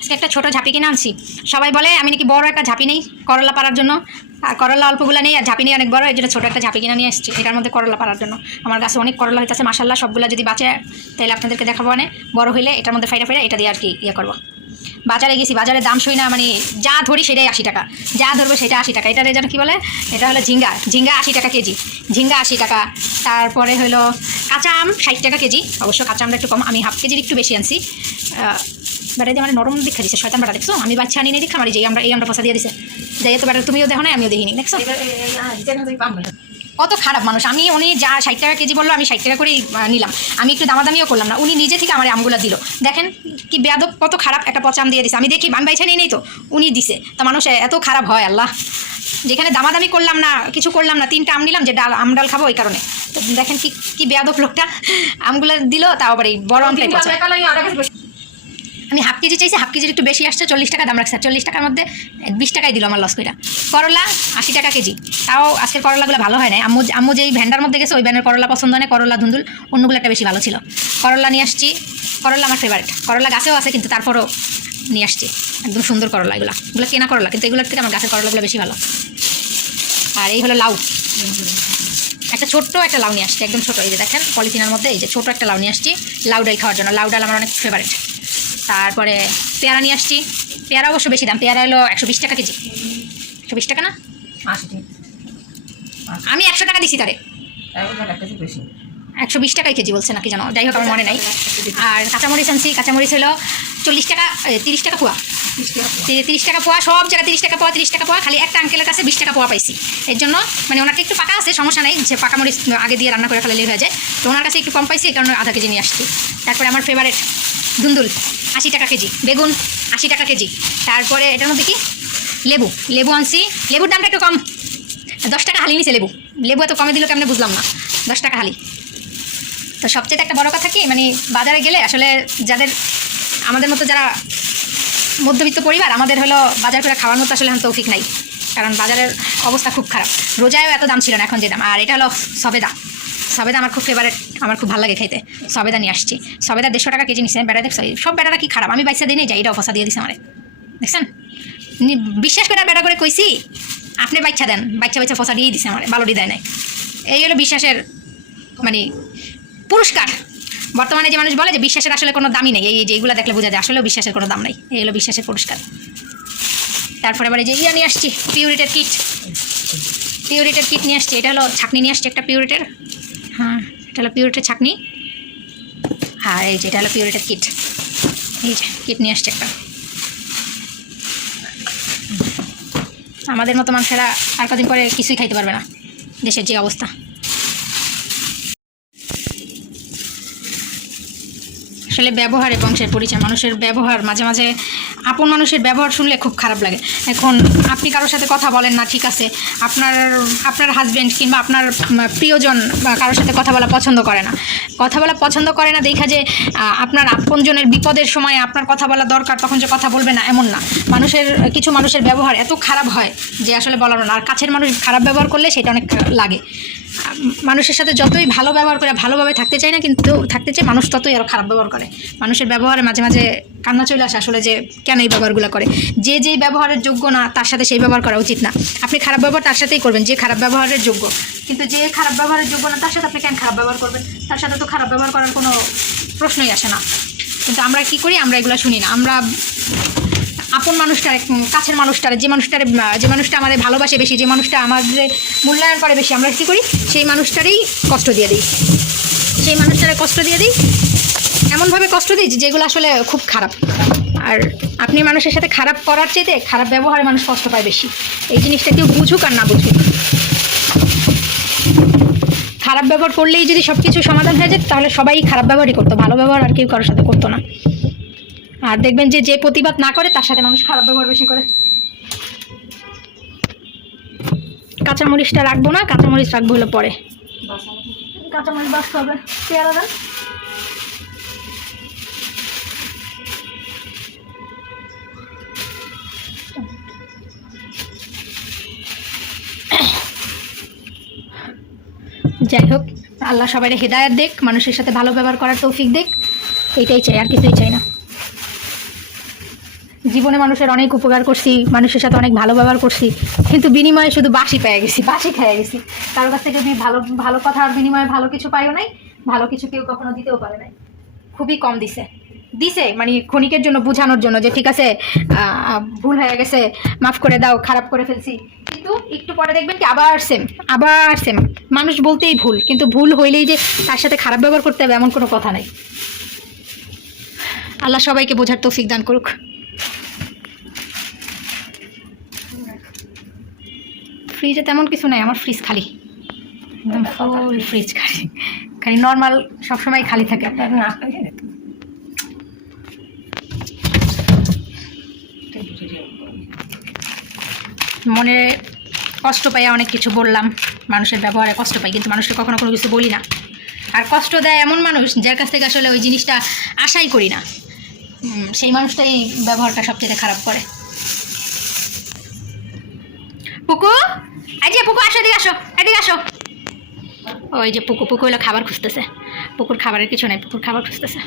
আজকে একটা ছোটো ঝাঁপি কিনে আনছি। সবাই বলে আমি নাকি বড় একটা ঝাঁপি নেই করলা পাড়ার জন্য, আর করলা অল্পগুলো নেই আর ঝাঁপি নেই অনেক বড়, এই জন্য ছোটো একটা ঝাঁপি কিনে নিয়ে এসেছি এটার মধ্যে করলা পাড়ার জন্য। আমার গাছে অনেক করলা হইতেছে মাশাল্লাহ, সবগুলো যদি বাঁচে তাহলে আপনাদেরকে দেখাবো। মানে বড় হইলে এটার মধ্যে ফাইটা এটা দিয়ে আর কি ইয়ে করবো। বাজারে গেছি, বাজারে দাম শুই না, মানে যা ধরি সেটাই 80 টাকা, যা ধরবো সেটা 80 টাকা। এটার যেন কী বলে, এটা হলো ঝিঙ্গা, ঝিঙ্গা 80 টাকা কেজি, ঝিঙ্গা 80 টাকা। তারপরে হলো কাঁচা আম 60 টাকা কেজি, অবশ্য কাঁচা আমটা একটু কম, আমি হাফ কেজির একটু বেশি আনছি। বেটা দিয়ে মানে নরম দেখা দিচ্ছে, শয়তান বেটা দেখছো, আমি বাচ্চা আনি দেখো আমার এই আমরা পয়সা দিয়ে দিছে, যাই তো বেটা তুমিও দেখো না আমিও দেখিনি, দেখছো কত খারাপ মানুষ। উনি যা 60 টাকা কেজি বললো আমি 60 টাকা করেই নিলাম, আমি একটু দামাদামিও করলাম না, উনি নিজে থেকে আমার আমগুলো দিল। দেখেন কি বেয়াদব, কত খারাপ একটা পচা আম দিয়ে দিছে। আমি দেখি আমি বাইছা নিয়ে নেই তো উনি দিছে, তা মানুষ এত খারাপ হয় আল্লাহ। যেখানে দামাদামি করলাম না, কিছু করলাম না, 3টা আম নিলাম যে ডাল খাবো ওই কারণে। তো দেখেন কি বেয়াদব লোকটা, আমগুলো দিল তাও আবার এই বড় আমটাই পচা। আমি হাফ কেজি চাইছি, হাফ কেজির একটু বেশি আসছে, 40 টাকা দাম রাখছে, 40 টাকার মধ্যে 20 টাকাই দিল আমার লস করে। করলা 80 টাকা কেজি, তাও আজকের করলাগুলো ভালো হয় না। আম্মু যেই ভ্যান্ডার মধ্যে গেছে ওই ভ্যানের করলা পছন্দ হয় না, করলা ধুন্দুল, অন্যগুলো একটা বেশি ভালো ছিল। করলা নিয়ে আসছি, করলা আমার ফেভারিট, করলা গাছেও আছে কিন্তু তারপরও নিয়ে আসছি একদম সুন্দর করলা। এগুলো কেনা করলা, কিন্তু এগুলোর থেকে আমার গাছের করলাগুলো বেশি ভালো। আর এই হলো লাউ, একটা ছোট্ট একটা লাউ নিয়ে আসছি, একদম ছোটো, এই যে দেখেন পলিথিনের মধ্যে এই যে ছোটো একটা লাউ নিয়ে আসছি লাউ ডাল খাওয়ার জন্য। লাউ ডাল আমার অনেক ফেভারিট। তারপরে পেয়ারা নিয়ে আসছি, পেয়ারা অবশ্য বেশি দাম, পেয়ারা হলো 120 টাকা কেজি, 120 টাকা না, আমি 100 টাকা দিছি তারে, 120 টাকাই কেজি বলছে নাকি জানো, যাই হোক আমার মনে নাই। আর কাঁচামরিচ আনছি, কাঁচামরিচ হলো 40 টাকা, 30 টাকা পোয়া, 30 টাকা পোয়া, সব জায়গায় 30 টাকা পোয়া, 30 টাকা পোয়া। খালি একটা আঙ্কেলের কাছে 20 টাকা পোয়া পাইছি, এর জন্য মানে ওনারটা একটু পাকা আছে, সমস্যা নেই, যে পাকা মরিচ আগে দিয়ে রান্না করে ফেলে হয়ে যায়, তো ওনার কাছে একটু কম পাইছি, এই কারণে আধা কেজি নিয়ে আসছি। তারপরে আমার ফেভারিট ধুন্দুল 80 টাকা কেজি, বেগুন 80 টাকা কেজি। তারপরে এটার মধ্যে কি লেবু আনছি, লেবুর দামটা একটু কম, 10 টাকা হালি নিছে লেবু এত কমে দিল কেমনে বুঝলাম না, 10 টাকা হালি। তো সবচেয়ে একটা বড় কথা কি, মানে বাজারে গেলে আসলে যাদের আমাদের মতো যারা মধ্যবিত্ত পরিবার, আমাদের হলো বাজার করে খাওয়ার মতো আসলে তৌফিক নাই, কারণ বাজারের অবস্থা খুব খারাপ। রোজায়ও এত দাম ছিল না এখন যে দাম। আর এটা হলো সবেদা আমার খুব ফেভারিট, আমার খুব ভালো লাগে খাইতে। সবেদা নিয়ে আসছি, সবেদা 150 টাকা কেজি নিচ্ছে। বেড়া দেখছো সব বেড়াটা কি খারাপ, আমি বাইসা দিই নেই যাই, এটা অফসা দিয়ে দিছে আমার, দেখছেন, বিশ্বাস করে বেড়া করে কইছি আপনি বাচ্চা দেন, বাচ্চা ফসা দিয়েই দিছে আমার, ভালো দেয় নাই। এই হলো বিশ্বাসের মানে পুরস্কার। বর্তমানে যে মানুষ বলে যে বিশ্বাসের আসলে কোনো দামই নেই, এই যে এইগুলো দেখলে বোঝা যায় আসলেও বিশ্বাসের কোনো দাম নেই, এই হলো বিশ্বাসের পুরস্কার। তারপরে আবার এই যে নিয়ে আসছি পিউরিটের কিট নিয়ে আসছি, এটা হলো ছাকনি নিয়ে আসছি একটা পিউরিটের, হ্যাঁ এটা হলো পিউরিটের ছাকনি। আর এই যে এটা হলো পিউরিটের কিট, এই যে কিট নিয়ে আসছে একটা। আমাদের মতো মানুষেরা আর কদিন পরে কিছুই খাইতে পারবে না, দেশের যে অবস্থা। আসলে ব্যবহারে বংশের পরিচয়, মানুষের ব্যবহার মাঝে মাঝে আপন মানুষের ব্যবহার শুনলে খুব খারাপ লাগে। এখন আপনি কারোর সাথে কথা বলেন না, ঠিক আছে, আপনার হাজব্যান্ড কিংবা আপনার প্রিয়জন বা কারোর সাথে কথা বলা পছন্দ করে না দেখা যে আপনার আপনজনের বিপদের সময় আপনার কথা বলা দরকার, তখন যে কথা বলবে না এমন না। কিছু মানুষের ব্যবহার এত খারাপ হয় যে আসলে বলার না। আর কাছের মানুষ খারাপ ব্যবহার করলে সেটা অনেক লাগে। মানুষের সাথে যতই ভালো ব্যবহার করে, ভালোভাবে থাকতে চায় না, কিন্তু থাকতে চায় মানুষ ততই আরও খারাপ ব্যবহার করে। মানুষের ব্যবহারে মাঝে মাঝে কান্না চলে আসে আসলে, যে কেন এই ব্যবহারগুলো করে। যেই ব্যবহারের যোগ্য না তার সাথে সেই ব্যবহার করা উচিত না। আপনি খারাপ ব্যবহার তার সাথেই করবেন যে খারাপ ব্যবহারের যোগ্য, কিন্তু যে খারাপ ব্যবহারের যোগ্য না তার সাথে আপনি কেন খারাপ ব্যবহার করবেন? তার সাথে তো খারাপ ব্যবহার করার কোনো প্রশ্নই আসে না। কিন্তু আমরা কি করি, আমরা এগুলো শুনি না। আমরা আপন মানুষটারে, কাছের মানুষটারে, যে মানুষটা আমাদের ভালোবাসে বেশি, যে মানুষটা আমাদের মূল্যায়ন করে বেশি, আমরা কী করি, সেই মানুষটারই কষ্ট দিয়ে দিই, এমনভাবে কষ্ট দিই যেগুলো আসলে খুব খারাপ। আর আপনি মানুষের সাথে খারাপ করার চাইতে খারাপ ব্যবহারে মানুষ কষ্ট পায় বেশি। এই জিনিসটা কেউ বুঝুক আর না বুঝুক, খারাপ ব্যবহার করলেই যদি সব কিছু সমাধান হয়ে যেত তাহলে সবাই খারাপ ব্যবহারই করতো, ভালো ব্যবহার আর কেউ কারোর সাথে করতো না। আর দেখবেন যে প্রতিবাদ না করে তার সাথে মানুষ খারাপ ব্যবহার বেশি করে। কাঁচামরিচটা রাখবো না, কাঁচামরিচ রাখবো হলো পরে, কাঁচামরিচ বাঁচতে হবে। পেয়ারা দেন, যাই হোক আল্লাহ সবাই হেদায়েত দেখ, মানুষের সাথে ভালো ব্যবহার করার তৌফিক দেখ, এইটাই চাই, আর কিছুই চাই না। জীবনে মানুষের অনেক উপকার করছি, মানুষের সাথে অনেক ভালো ব্যবহার করছি, কিন্তু বিনিময়ে শুধু বাসি পেয়ে গেছি, বাসি খেয়ে গেছি। কারোর কাছ থেকে তুমি ভালো ভালো কথার বিনিময়ে ভালো কিছু পাইও নাই, ভালো কিছু কেউ কখনো দিতেও পারে নাই। খুবই কম দিছে মানে ক্ষণিকের জন্য, বোঝানোর জন্য যে ঠিক আছে ভুল হয়ে গেছে, মাফ করে দাও, খারাপ করে ফেলছি। কিন্তু একটু পরে দেখবেন কি আবার সেম। মানুষ বলতেই ভুল, কিন্তু ভুল হইলেই যে তার সাথে খারাপ ব্যবহার করতে হবে এমন কোনো কথা নাই। আল্লাহ সবাইকে বোঝার তৌফিক দান করুক। ফ্রিজে তেমন কিছু নাই, আমার ফ্রিজ খালি, একদম ফুল ফ্রিজ খালি নর্মাল সবসময় খালি থাকে। মনে কষ্ট পাই, অনেক কিছু বললাম, মানুষের ব্যবহারে কষ্ট পাই, কিন্তু মানুষকে কখনো কোনো কিছু বলি না। আর কষ্ট দেয় এমন মানুষ যার কাছ থেকে আসলে ওই জিনিসটা আশাই করি না, সেই মানুষটাই ব্যবহারটা সবচেয়ে খারাপ করে। পুকু, এই যে পুকু আসো, এদিকে আসো। ওই যে পুকু হলো খাবার খুঁজতেছে, পুকুর খাবারের কিছু নাই, পুকুর খাবার খুঁজতেছে।